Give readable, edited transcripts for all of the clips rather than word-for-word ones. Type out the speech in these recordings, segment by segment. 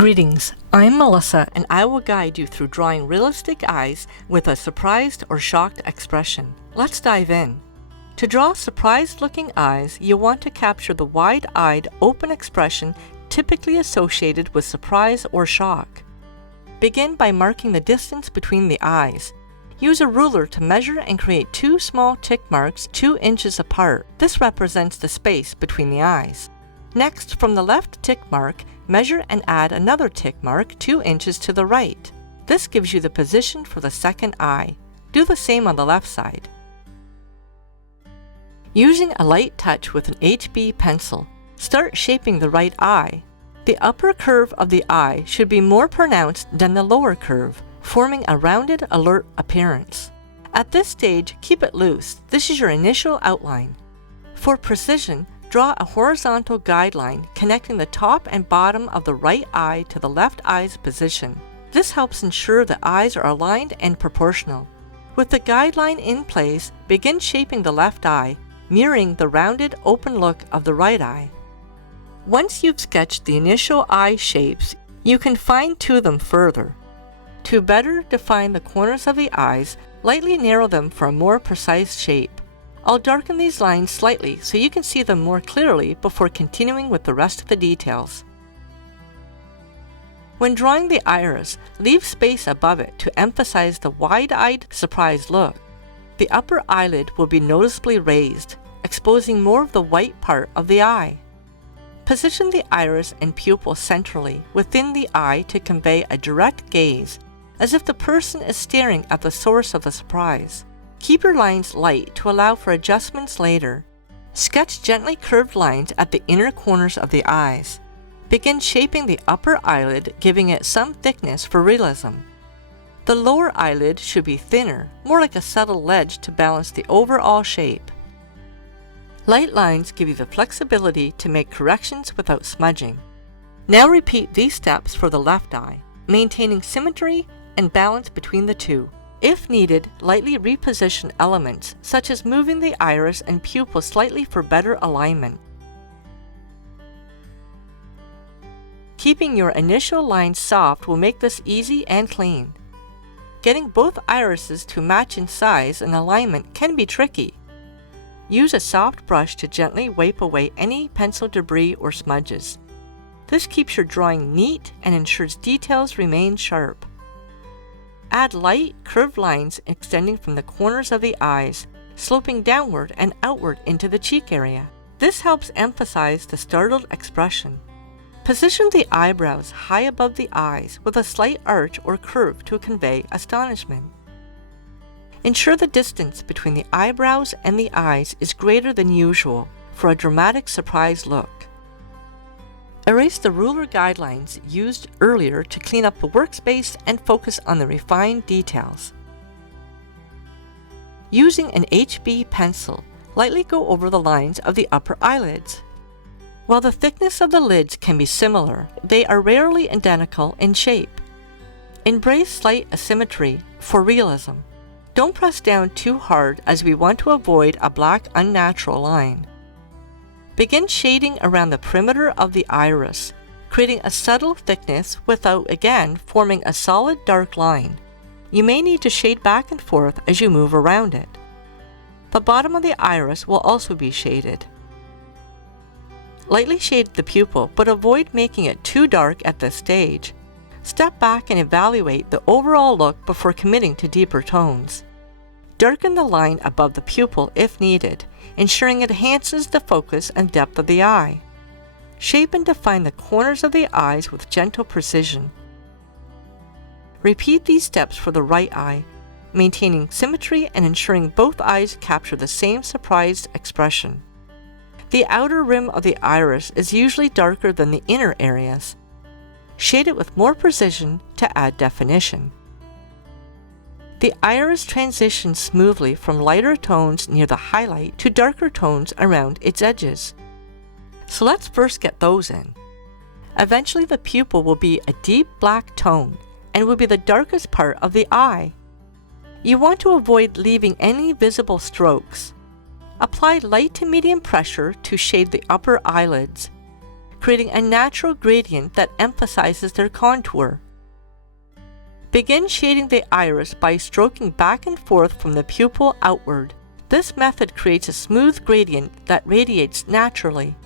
Greetings, I'm Melissa and I will guide you through drawing realistic eyes with a surprised or shocked expression. Let's dive in. To draw surprised-looking eyes, you want to capture the wide-eyed, open expression typically associated with surprise or shock. Begin by marking the distance between the eyes. Use a ruler to measure and create two small tick marks 2 inches apart. This represents the space between the eyes. Next, from the left tick mark, measure and add another tick mark 2 inches to the right. This gives you the position for the second eye. Do the same on the left side. Using a light touch with an HB pencil, start shaping the right eye. The upper curve of the eye should be more pronounced than the lower curve, forming a rounded, alert appearance. At this stage, keep it loose. This is your initial outline. For precision, draw a horizontal guideline connecting the top and bottom of the right eye to the left eye's position. This helps ensure the eyes are aligned and proportional. With the guideline in place, begin shaping the left eye, mirroring the rounded, open look of the right eye. Once you've sketched the initial eye shapes, you can fine-tune them further. To better define the corners of the eyes, lightly narrow them for a more precise shape. I'll darken these lines slightly so you can see them more clearly before continuing with the rest of the details. When drawing the iris, leave space above it to emphasize the wide-eyed, surprised look. The upper eyelid will be noticeably raised, exposing more of the white part of the eye. Position the iris and pupil centrally within the eye to convey a direct gaze, as if the person is staring at the source of the surprise. Keep your lines light to allow for adjustments later. Sketch gently curved lines at the inner corners of the eyes. Begin shaping the upper eyelid, giving it some thickness for realism. The lower eyelid should be thinner, more like a subtle ledge to balance the overall shape. Light lines give you the flexibility to make corrections without smudging. Now repeat these steps for the left eye, maintaining symmetry and balance between the two. If needed, lightly reposition elements, such as moving the iris and pupil slightly for better alignment. Keeping your initial lines soft will make this easy and clean. Getting both irises to match in size and alignment can be tricky. Use a soft brush to gently wipe away any pencil debris or smudges. This keeps your drawing neat and ensures details remain sharp. Add light, curved lines extending from the corners of the eyes, sloping downward and outward into the cheek area. This helps emphasize the startled expression. Position the eyebrows high above the eyes with a slight arch or curve to convey astonishment. Ensure the distance between the eyebrows and the eyes is greater than usual for a dramatic surprise look. Erase the ruler guidelines used earlier to clean up the workspace and focus on the refined details. Using an HB pencil, lightly go over the lines of the upper eyelids. While the thickness of the lids can be similar, they are rarely identical in shape. Embrace slight asymmetry for realism. Don't press down too hard as we want to avoid a black unnatural line. Begin shading around the perimeter of the iris, creating a subtle thickness without, again, forming a solid dark line. You may need to shade back and forth as you move around it. The bottom of the iris will also be shaded. Lightly shade the pupil, but avoid making it too dark at this stage. Step back and evaluate the overall look before committing to deeper tones. Darken the line above the pupil if needed, ensuring it enhances the focus and depth of the eye. Shape and define the corners of the eyes with gentle precision. Repeat these steps for the right eye, maintaining symmetry and ensuring both eyes capture the same surprised expression. The outer rim of the iris is usually darker than the inner areas. Shade it with more precision to add definition. The iris transitions smoothly from lighter tones near the highlight to darker tones around its edges. So let's first get those in. Eventually the pupil will be a deep black tone and will be the darkest part of the eye. You want to avoid leaving any visible strokes. Apply light to medium pressure to shade the upper eyelids. creating a natural gradient that emphasizes their contour. Begin shading the iris by stroking back and forth from the pupil outward. This method creates a smooth gradient that radiates naturally.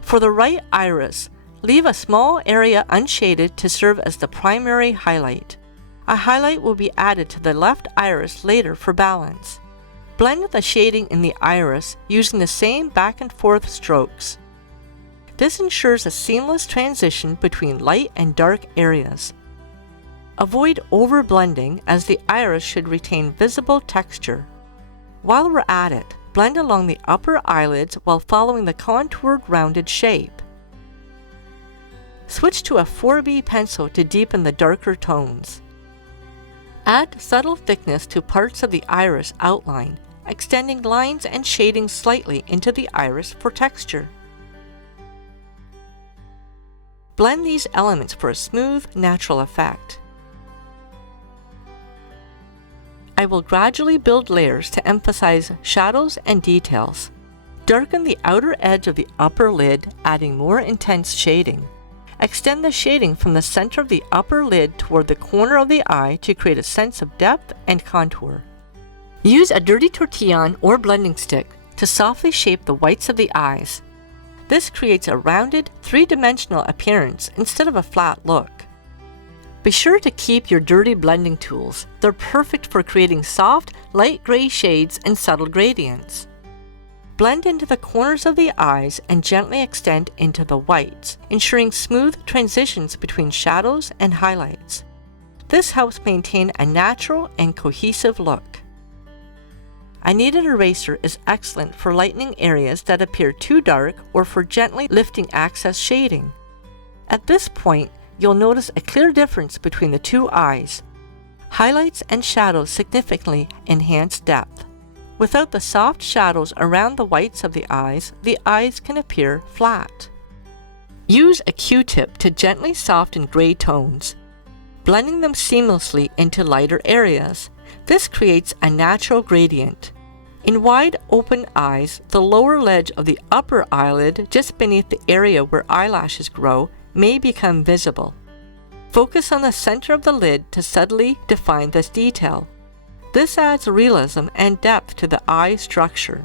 For the right iris, leave a small area unshaded to serve as the primary highlight. A highlight will be added to the left iris later for balance. Blend the shading in the iris using the same back and forth strokes. This ensures a seamless transition between light and dark areas. Avoid overblending as the iris should retain visible texture. While we're at it, blend along the upper eyelids while following the contoured rounded shape. Switch to a 4B pencil to deepen the darker tones. Add subtle thickness to parts of the iris outline, extending lines and shading slightly into the iris for texture. Blend these elements for a smooth, natural effect. I will gradually build layers to emphasize shadows and details. Darken the outer edge of the upper lid, adding more intense shading. Extend the shading from the center of the upper lid toward the corner of the eye to create a sense of depth and contour. Use a dirty tortillon or blending stick to softly shape the whites of the eyes. This creates a rounded, three-dimensional appearance instead of a flat look. Be sure to keep your dirty blending tools. They're perfect for creating soft, light gray shades and subtle gradients. Blend into the corners of the eyes and gently extend into the whites, ensuring smooth transitions between shadows and highlights. This helps maintain a natural and cohesive look. A kneaded eraser is excellent for lightening areas that appear too dark or for gently lifting excess shading. At this point, you'll notice a clear difference between the two eyes. Highlights and shadows significantly enhance depth. Without the soft shadows around the whites of the eyes can appear flat. Use a Q-tip to gently soften gray tones, blending them seamlessly into lighter areas. This creates a natural gradient. In wide open eyes, the lower ledge of the upper eyelid, just beneath the area where eyelashes grow, may become visible. Focus on the center of the lid to subtly define this detail. This adds realism and depth to the eye structure.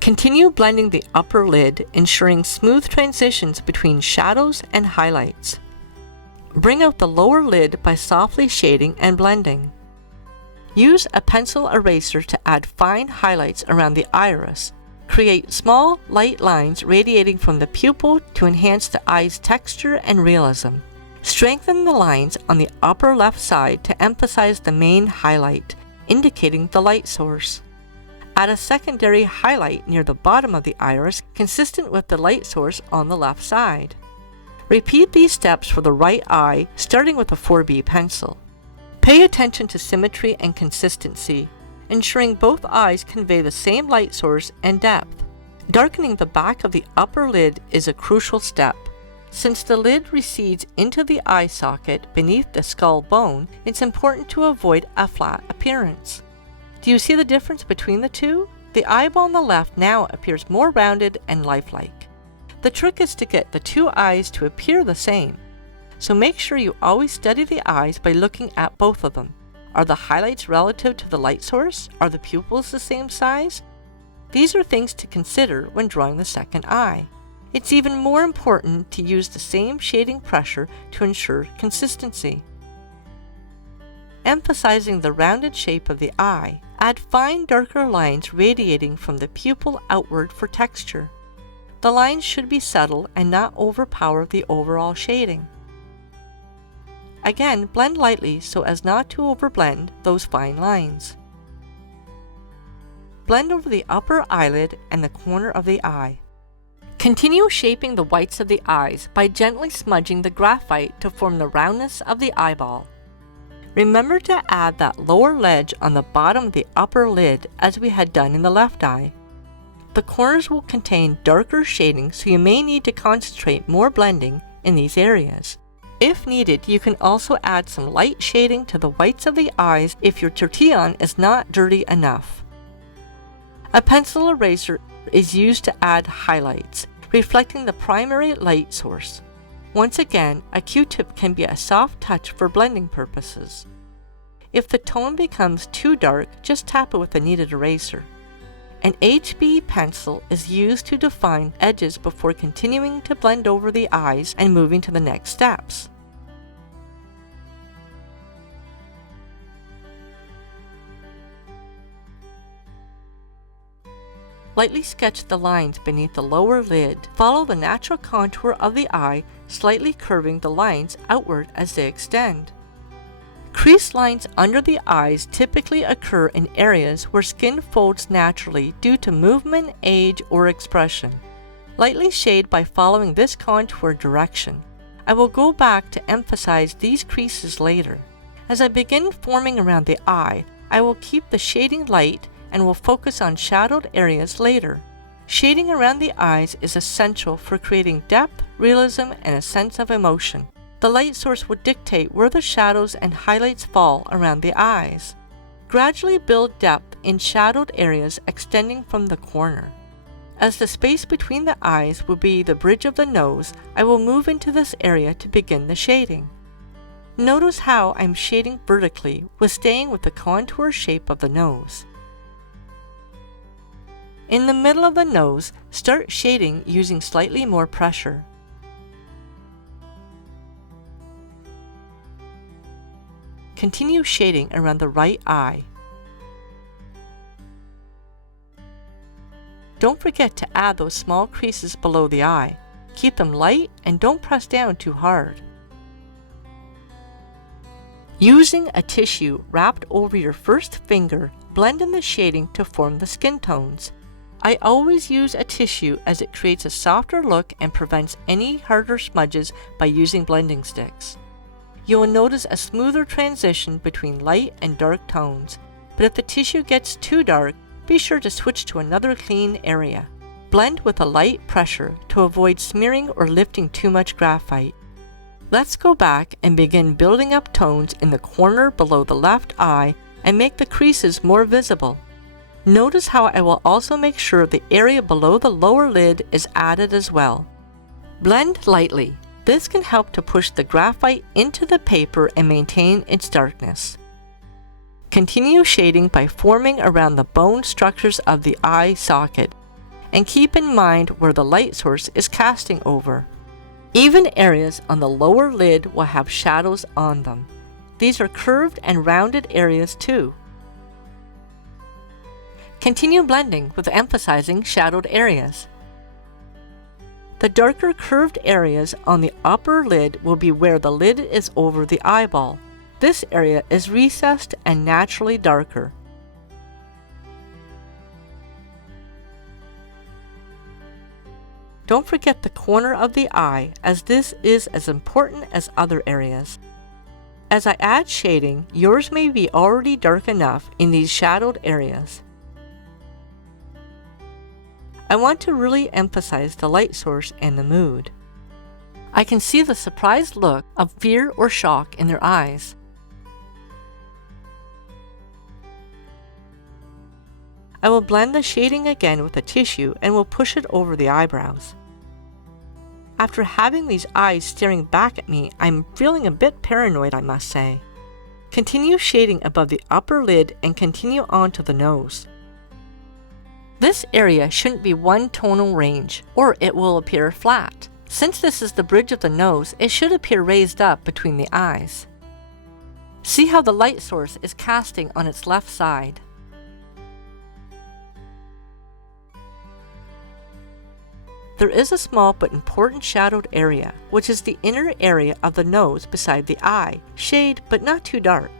Continue blending the upper lid, ensuring smooth transitions between shadows and highlights. Bring out the lower lid by softly shading and blending. Use a pencil eraser to add fine highlights around the iris. Create small, light lines radiating from the pupil to enhance the eye's texture and realism. Strengthen the lines on the upper left side to emphasize the main highlight, indicating the light source. Add a secondary highlight near the bottom of the iris, consistent with the light source on the left side. Repeat these steps for the right eye, starting with a 4B pencil. Pay attention to symmetry and consistency, ensuring both eyes convey the same light source and depth. Darkening the back of the upper lid is a crucial step. Since the lid recedes into the eye socket beneath the skull bone, it's important to avoid a flat appearance. Do you see the difference between the two? The eyeball on the left now appears more rounded and lifelike. The trick is to get the two eyes to appear the same. So make sure you always study the eyes by looking at both of them. Are the highlights relative to the light source? Are the pupils the same size? These are things to consider when drawing the second eye. It's even more important to use the same shading pressure to ensure consistency. Emphasizing the rounded shape of the eye, add fine darker lines radiating from the pupil outward for texture. The lines should be subtle and not overpower the overall shading. Again, blend lightly so as not to overblend those fine lines. Blend over the upper eyelid and the corner of the eye. Continue shaping the whites of the eyes by gently smudging the graphite to form the roundness of the eyeball. Remember to add that lower ledge on the bottom of the upper lid as we had done in the left eye. The corners will contain darker shading, so you may need to concentrate more blending in these areas. If needed, you can also add some light shading to the whites of the eyes if your tortillon is not dirty enough. A pencil eraser is used to add highlights. reflecting the primary light source. Once again, a Q-tip can be a soft touch for blending purposes. If the tone becomes too dark, just tap it with a kneaded eraser. An HB pencil is used to define edges before continuing to blend over the eyes and moving to the next steps. Lightly sketch the lines beneath the lower lid. Follow the natural contour of the eye, slightly curving the lines outward as they extend. Crease lines under the eyes typically occur in areas where skin folds naturally due to movement, age, or expression. Lightly shade by following this contour direction. I will go back to emphasize these creases later. As I begin forming around the eye, I will keep the shading light and will focus on shadowed areas later. Shading around the eyes is essential for creating depth, realism, and a sense of emotion. The light source will dictate where the shadows and highlights fall around the eyes. Gradually build depth in shadowed areas extending from the corner. As the space between the eyes will be the bridge of the nose, I will move into this area to begin the shading. Notice how I'm shading vertically with staying with the contour shape of the nose. In the middle of the nose, start shading using slightly more pressure. Continue shading around the right eye. Don't forget to add those small creases below the eye. Keep them light and don't press down too hard. Using a tissue wrapped over your first finger, blend in the shading to form the skin tones. I always use a tissue as it creates a softer look and prevents any harder smudges by using blending sticks. You will notice a smoother transition between light and dark tones, but if the tissue gets too dark, be sure to switch to another clean area. Blend with a light pressure to avoid smearing or lifting too much graphite. Let's go back and begin building up tones in the corner below the left eye and make the creases more visible. Notice how I will also make sure the area below the lower lid is added as well. Blend lightly. This can help to push the graphite into the paper and maintain its darkness. Continue shading by forming around the bone structures of the eye socket, and keep in mind where the light source is casting over. Even areas on the lower lid will have shadows on them. These are curved and rounded areas too. Continue blending with emphasizing shadowed areas. The darker curved areas on the upper lid will be where the lid is over the eyeball. This area is recessed and naturally darker. Don't forget the corner of the eye, as this is as important as other areas. As I add shading, yours may be already dark enough in these shadowed areas. I want to really emphasize the light source and the mood. I can see the surprised look of fear or shock in their eyes. I will blend the shading again with a tissue and will push it over the eyebrows. After having these eyes staring back at me, I'm feeling a bit paranoid, I must say. Continue shading above the upper lid and continue on to the nose. This area shouldn't be one tonal range, or it will appear flat. Since this is the bridge of the nose, it should appear raised up between the eyes. See how the light source is casting on its left side. There is a small but important shadowed area, which is the inner area of the nose beside the eye, shade but not too dark.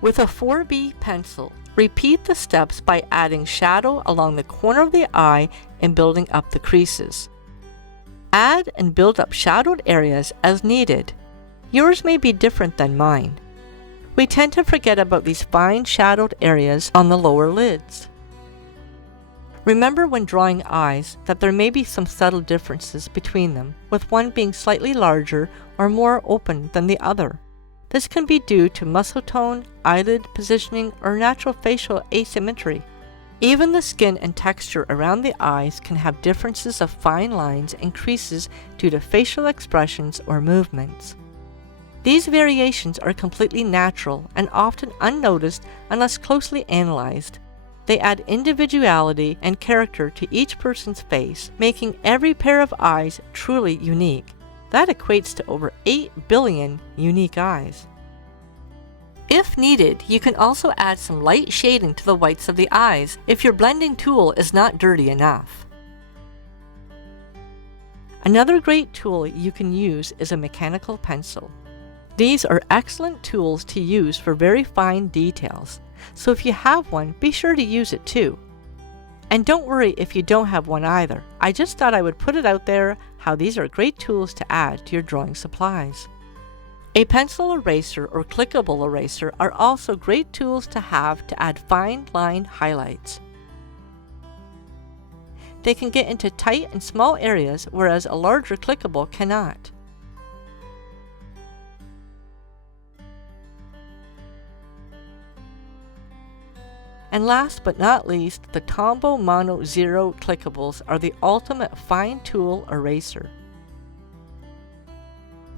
With a 4B pencil, repeat the steps by adding shadow along the corner of the eye and building up the creases. Add and build up shadowed areas as needed. Yours may be different than mine. We tend to forget about these fine shadowed areas on the lower lids. Remember when drawing eyes that there may be some subtle differences between them, with one being slightly larger or more open than the other. This can be due to muscle tone, eyelid positioning, or natural facial asymmetry. Even the skin and texture around the eyes can have differences of fine lines and creases due to facial expressions or movements. These variations are completely natural and often unnoticed unless closely analyzed. They add individuality and character to each person's face, making every pair of eyes truly unique. That equates to over 8 billion unique eyes. If needed, you can also add some light shading to the whites of the eyes if your blending tool is not dirty enough. Another great tool you can use is a mechanical pencil. These are excellent tools to use for very fine details, so if you have one, be sure to use it too. And don't worry if you don't have one either. I just thought I would put it out there how these are great tools to add to your drawing supplies. A pencil eraser or clickable eraser are also great tools to have to add fine line highlights. They can get into tight and small areas, whereas a larger clickable cannot. And last but not least, the Tombow Mono Zero clickables are the ultimate fine tool eraser.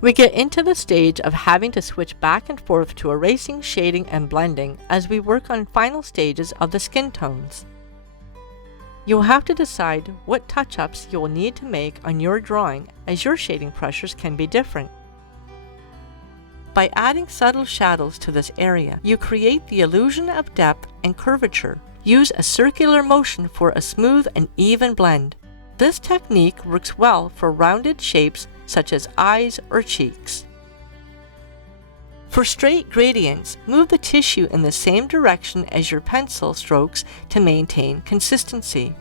We get into the stage of having to switch back and forth to erasing, shading, and blending as we work on final stages of the skin tones. You'll have to decide what touch-ups you will need to make on your drawing, as your shading pressures can be different. By adding subtle shadows to this area, you create the illusion of depth and curvature. Use a circular motion for a smooth and even blend. This technique works well for rounded shapes such as eyes or cheeks. For straight gradients, move the tissue in the same direction as your pencil strokes to maintain consistency.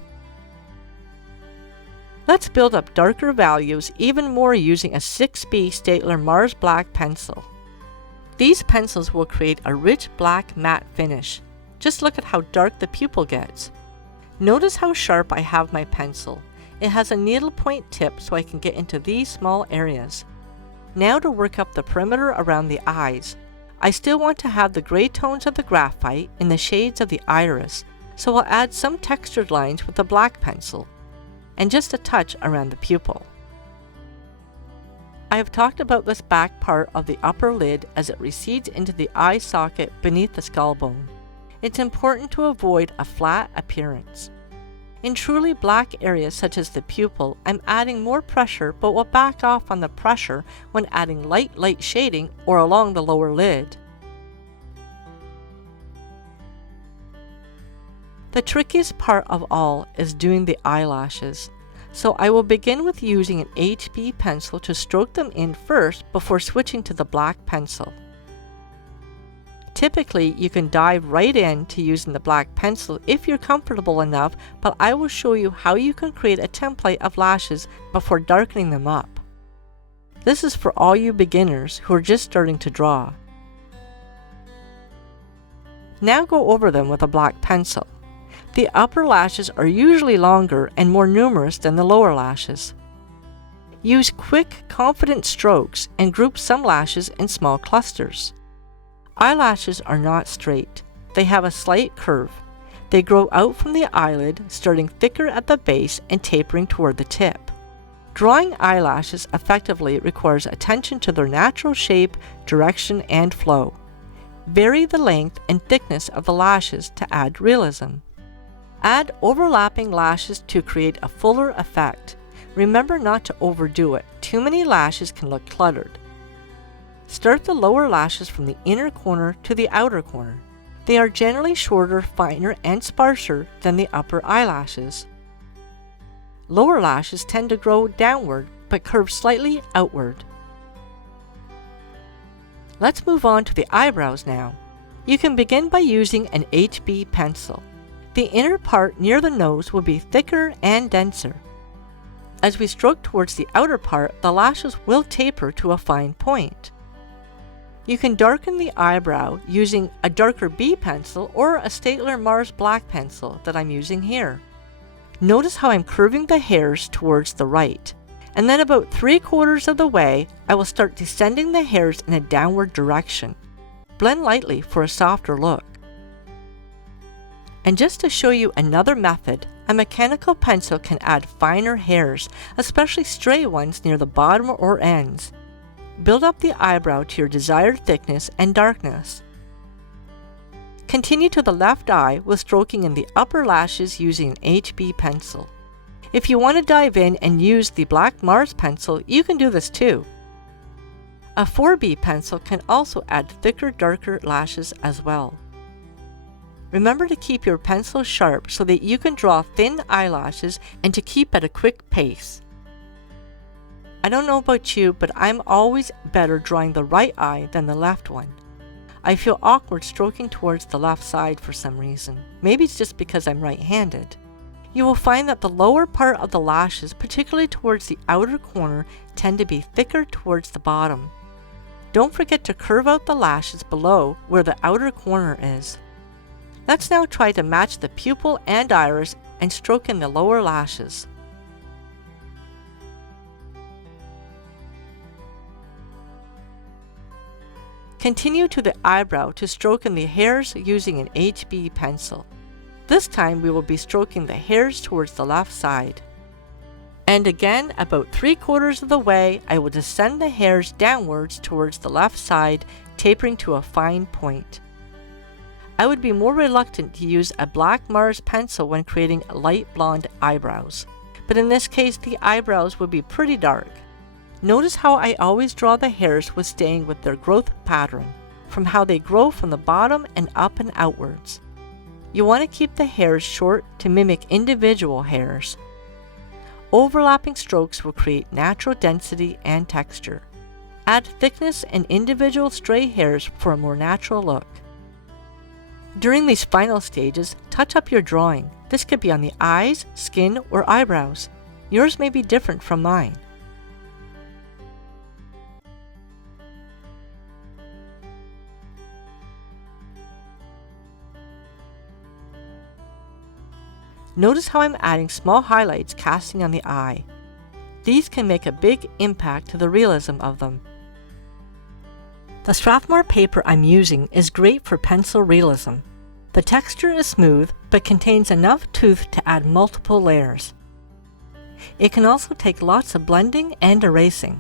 Let's build up darker values even more using a 6B Staedtler Mars Black pencil. These pencils will create a rich black matte finish. Just look at how dark the pupil gets. Notice how sharp I have my pencil. It has a needlepoint tip so I can get into these small areas. Now to work up the perimeter around the eyes. I still want to have the gray tones of the graphite in the shades of the iris, so I'll add some textured lines with the black pencil, and just a touch around the pupil. I have talked about this back part of the upper lid as it recedes into the eye socket beneath the skull bone. It's important to avoid a flat appearance. In truly black areas such as the pupil, I'm adding more pressure but will back off on the pressure when adding light shading or along the lower lid. The trickiest part of all is doing the eyelashes, so I will begin with using an HB pencil to stroke them in first before switching to the black pencil. Typically, you can dive right in to using the black pencil if you're comfortable enough, but I will show you how you can create a template of lashes before darkening them up. This is for all you beginners who are just starting to draw. Now go over them with a black pencil. The upper lashes are usually longer and more numerous than the lower lashes. Use quick, confident strokes and group some lashes in small clusters. Eyelashes are not straight. They have a slight curve. They grow out from the eyelid, starting thicker at the base and tapering toward the tip. Drawing eyelashes effectively requires attention to their natural shape, direction, and flow. Vary the length and thickness of the lashes to add realism. Add overlapping lashes to create a fuller effect. Remember not to overdo it. Too many lashes can look cluttered. Start the lower lashes from the inner corner to the outer corner. They are generally shorter, finer, and sparser than the upper eyelashes. Lower lashes tend to grow downward but curve slightly outward. Let's move on to the eyebrows now. You can begin by using an HB pencil. The inner part near the nose will be thicker and denser. As we stroke towards the outer part, the lashes will taper to a fine point. You can darken the eyebrow using a darker B pencil or a Staedtler Mars Black pencil that I'm using here. Notice how I'm curving the hairs towards the right, and then about 3/4 of the way, I will start descending the hairs in a downward direction. Blend lightly for a softer look. And just to show you another method, a mechanical pencil can add finer hairs, especially stray ones near the bottom or ends. Build up the eyebrow to your desired thickness and darkness. Continue to the left eye with stroking in the upper lashes using an HB pencil. If you want to dive in and use the Black Mars pencil, you can do this too. A 4B pencil can also add thicker, darker lashes as well. Remember to keep your pencil sharp so that you can draw thin eyelashes and to keep at a quick pace. I don't know about you, but I'm always better drawing the right eye than the left one. I feel awkward stroking towards the left side for some reason. Maybe it's just because I'm right-handed. You will find that the lower part of the lashes, particularly towards the outer corner, tend to be thicker towards the bottom. Don't forget to curve out the lashes below where the outer corner is. Let's now try to match the pupil and iris and stroke in the lower lashes. Continue to the eyebrow to stroke in the hairs using an HB pencil. This time we will be stroking the hairs towards the left side. And again, about 3/4 of the way, I will descend the hairs downwards towards the left side, tapering to a fine point. I would be more reluctant to use a Black Mars pencil when creating light blonde eyebrows, but in this case the eyebrows would be pretty dark. Notice how I always draw the hairs with staying with their growth pattern, from how they grow from the bottom and up and outwards. You want to keep the hairs short to mimic individual hairs. Overlapping strokes will create natural density and texture. Add thickness and individual stray hairs for a more natural look. During these final stages, touch up your drawing. This could be on the eyes, skin, or eyebrows. Yours may be different from mine. Notice how I'm adding small highlights casting on the eye. These can make a big impact to the realism of them. The Strathmore paper I'm using is great for pencil realism. The texture is smooth, but contains enough tooth to add multiple layers. It can also take lots of blending and erasing.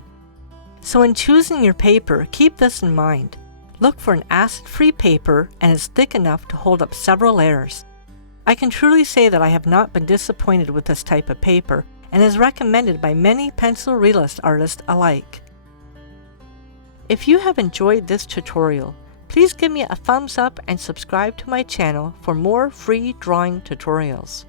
So in choosing your paper, keep this in mind. Look for an acid-free paper and is thick enough to hold up several layers. I can truly say that I have not been disappointed with this type of paper and is recommended by many pencil realist artists alike. If you have enjoyed this tutorial, please give me a thumbs up and subscribe to my channel for more free drawing tutorials.